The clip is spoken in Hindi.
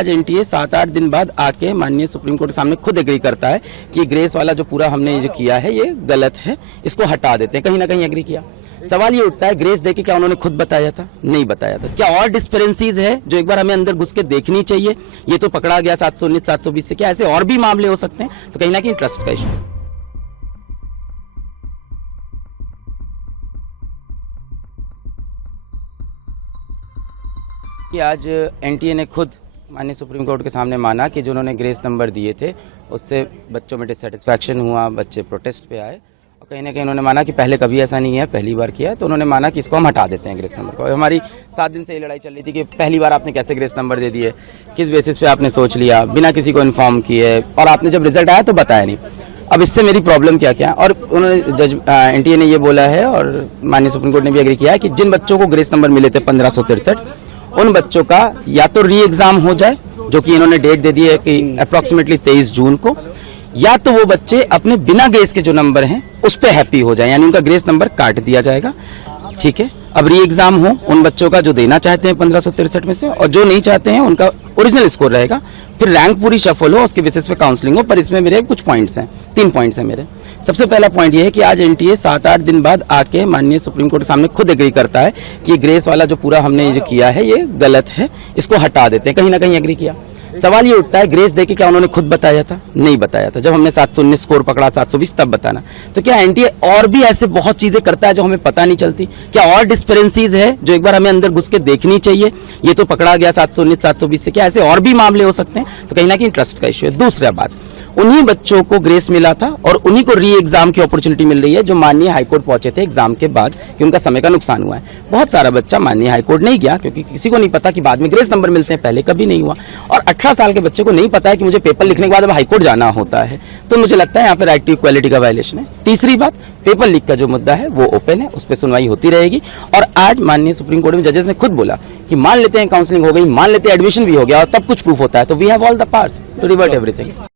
आज एनटीए 7-8 दिन बाद आके माननीय सुप्रीम कोर्ट के सामने खुद एग्री करता है कि ग्रेस वाला जो पूरा हमने जो किया है ये गलत है, इसको हटा देते हैं। कहीं ना कहीं एग्री किया। सवाल ये उठता है ग्रेस देके क्या उन्होंने खुद बताया था? नहीं बताया था। क्या और डिस्पेरेंसीज है जो एक बार हमें अंदर घुस के देखनी चाहिए? ये तो पकड़ा गया 719 720 से, क्या ऐसे और भी मामले हो सकते हैं? तो कहीं ना कहीं ट्रस्ट का इशू है। कि आज एनटीए ने खुद माननीय सुप्रीम कोर्ट के सामने माना कि जो उन्होंने ग्रेस नंबर दिए थे उससे बच्चों में डिससेटिस्फैक्शन हुआ, बच्चे प्रोटेस्ट पे आए और कहीं ना कहीं उन्होंने माना कि पहले कभी ऐसा नहीं है, पहली बार किया है, तो उन्होंने माना कि इसको हम हटा देते हैं ग्रेस नंबर को। हमारी 7 दिन से ये लड़ाई चल रही थी कि पहली बार आपने कैसे ग्रेस नंबर दे दिए, किस बेसिस पे आपने सोच लिया, बिना किसी को इन्फॉर्म किए, और आपने जब रिजल्ट आया तो बताया नहीं। अब इससे मेरी प्रॉब्लम क्या क्या, और उन्होंने जज एनटीए ने ये बोला है और माननीय सुप्रीम कोर्ट ने भी एग्री किया है कि जिन बच्चों को ग्रेस नंबर मिले थे 1563, उन बच्चों का या तो री एग्जाम हो जाए, जो कि इन्होंने डेट दे दी है कि अप्रोक्सीमेटली 23 जून को, या तो वो बच्चे अपने बिना ग्रेस के जो नंबर हैं उस पे हैप्पी हो जाए, यानी उनका ग्रेस नंबर काट दिया जाएगा। ठीक है, अब री एग्जाम हो उन बच्चों का जो देना चाहते हैं 1563 में से, और जो नहीं चाहते हैं उनका ओरिजिनल स्कोर रहेगा। फिर रैंक पूरी शफल हो, उसके बेसिस पे काउंसलिंग हो। पर इसमें मेरे कुछ पॉइंट्स हैं, 3 पॉइंट्स हैं मेरे। सबसे पहला पॉइंट ये है कि आज एनटीए 7-8 दिन बाद आके माननीय सुप्रीम कोर्ट के सामने खुद एग्री करता है कि ग्रेस वाला जो पूरा हमने जो किया है ये गलत है, इसको हटा देते हैं। कहीं ना कहीं एग्री किया। सवाल ये उठता है ग्रेस देके क्या उन्होंने खुद बताया था? नहीं बताया था। जब हमने 719 स्कोर पकड़ा, 720 तब बताना। तो क्या एनटीए और भी ऐसे बहुत चीजें करता है जो हमें पता नहीं चलती? क्या और डिस्पेरेंसीज है जो एक बार हमें अंदर घुस के देखनी चाहिए? ये तो पकड़ा गया 719 720 से, क्या ऐसे और भी मामले हो सकते हैं? तो कहीं ना कहीं ट्रस्ट का इशू है। दूसरा बात, उन्हीं बच्चों को ग्रेस मिला था और उन्हीं को री एग्जाम की अपॉर्चुनिटी मिल रही है जो माननीय हाईकोर्ट पहुंचे थे एग्जाम के बाद कि उनका समय का नुकसान हुआ है। बहुत सारा बच्चा माननीय हाईकोर्ट नहीं गया क्योंकि किसी को नहीं पता कि बाद में ग्रेस नंबर मिलते हैं, पहले कभी नहीं हुआ। और 18 साल के बच्चे को नहीं पता है कि मुझे पेपर लिखने के बाद अब हाईकोर्ट जाना होता है। तो मुझे लगता है यहाँ पे राइट टू इक्वालिटी का वायलेशन है। तीसरी बात, पेपर लीक का जो मुद्दा है वो ओपन है, उस पर सुनवाई होती रहेगी। और आज माननीय सुप्रीम कोर्ट में जजेस ने खुद बोला कि मान लेते हैं काउंसलिंग हो गई, मान लेते हैं एडमिशन भी हो गया और तब कुछ प्रूफ होता है, तो we have all the powers to revert everything.